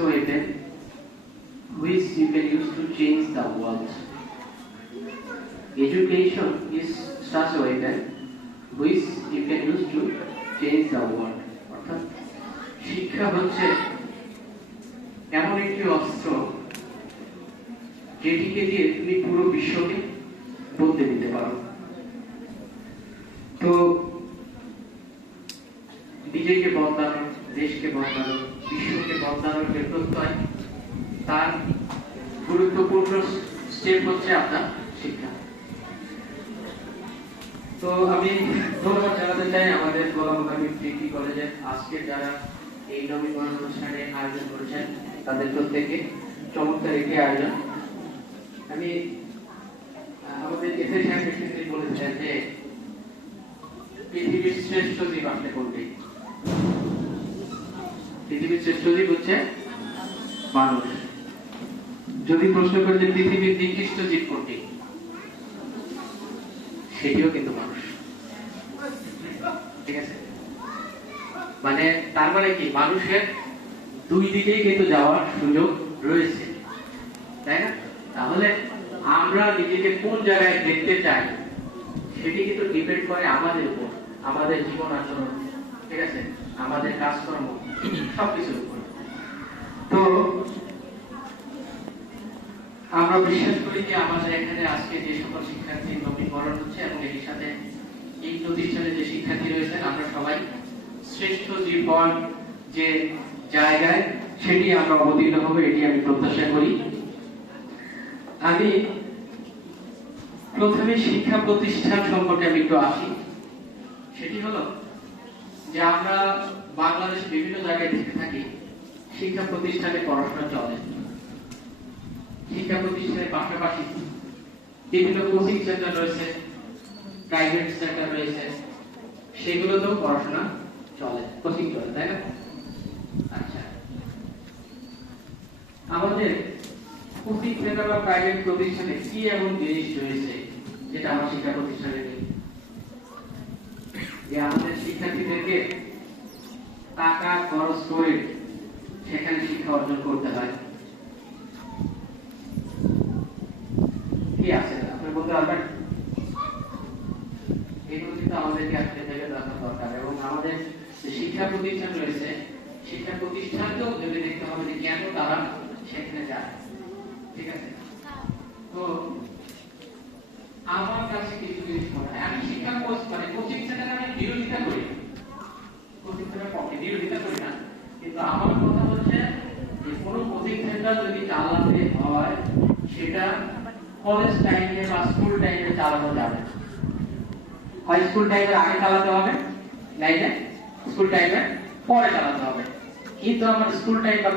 a weapon which you can use to change the world. Education is such a weapon which you can use to change the world. অর্থাৎ শিক্ষা হচ্ছে এমন একটি অস্ত্র যেটিকে দিয়ে তুমি পুরো বিশ্বকে বদলে দিতে পারো। তো নিজেকে বদলানো, দেশকে বদলানো, বিশ্বকে বদলানোর যে প্রত্যয়, তার গুরুত্বপূর্ণ স্টেপ হচ্ছে আপনার শিক্ষা। তো আমি ধন্যবাদ জানাতে চাই আমাদের গোলাম হাবিব ডিগ্রি কলেজের আজকে যারা এই নবীকরণ অনুষ্ঠানে আয়োজন করেছেন তাদের প্রত্যেকে চমৎকার একটি আয়োজন। আমি আমাদের এসএ সাহেব বলেছেন যে পৃথিবীর শ্রেষ্ঠ জীব আসলে কোনটি? পৃথিবীর শ্রেষ্ঠ জীব হচ্ছে মানুষ। যদি প্রশ্ন করে যে পৃথিবীর নিকৃষ্ট জীব কোনটি, সেটিও কিন্তু মানুষ। ঠিক আছে, মানে তার মানে কি মানুষের দুই দিকেই কিন্তু যাওয়ার সুযোগ রয়েছে, তাই না? তাহলে আমরা নিজেকে কোন জায়গায় দেখতে চাই সেটি কিন্তু ডিপেন্ড করে আমাদের উপর, আমাদের জীবন আচরণ, ঠিক আছে, আমাদের কাজকর্ম, সবকিছুর উপর। তো আমরা বিশ্বাস করি যে আমাদের এখানে আজকে যে সকল শিক্ষার্থী নবীকরণ হচ্ছে এবং এর সাথে এই প্রতিষ্ঠানে যে শিক্ষার্থী রয়েছেন আমরা সবাই শ্রেষ্ঠ জীবন যে জায়গায় সেটি আমরা অবতীর্ণ হবো, এটি আমি প্রত্যাশা করি। আমি প্রথমে শিক্ষা প্রতিষ্ঠান সম্পর্কে আমি একটু আসি। সেটি হলো যে আমরা বাংলাদেশ বিভিন্ন জায়গায় দেখে থাকি শিক্ষা প্রতিষ্ঠানে পড়াশোনা চলে। শিক্ষা প্রতিষ্ঠানের পাশাপাশি বিভিন্ন কোচিং সেন্টার রয়েছে, প্রাইভেট সেন্টার রয়েছে, সেগুলোতেও পড়াশোনা চলে, কোচিং চলে, তাই না? আচ্ছা, আমাদের কোচিং সেন্টার বা প্রাইভেট প্রতিষ্ঠানে কি এমন জিনিস রয়েছে যেটা আমার শিক্ষা প্রতিষ্ঠানে নেই? যে আমাদের শিক্ষার্থীদেরকে টাকা খরচ করে সেখানে শিক্ষা অর্জন করতে হয়, কি আছে আপনি বলতে পারবেন? এগুলো কিন্তু আমাদেরকে আজকে থেকে দেখা দরকার। এবং আমাদের যে শিক্ষা প্রতিষ্ঠান রয়েছে, শিক্ষা প্রতিষ্ঠানকেও ভেবে দেখতে হবে যে কেন তারা সেখানে যায়। ঠিক আছে, তো আমার কাছে কিছু জিনিস মনে হয়, আমি শিক্ষা মানে কোচিং সেন্টারে আমি বিরোধিতা করি, কোচিং সেন্টারের পক্ষে বিরোধিতা করি না, কিন্তু আমার কথা হচ্ছে যে কোনো কোচিং সেন্টার যদি চালাতে হয় সেটা কলেজ টাইমে বা স্কুল টাইমে চালানো যাবে। হয় স্কুল টাইমের আগে চালাতে হবে, নাইলে স্কুল টাইমের পরে চালাতে হবে। কিন্তু আমার স্কুল টাইম বা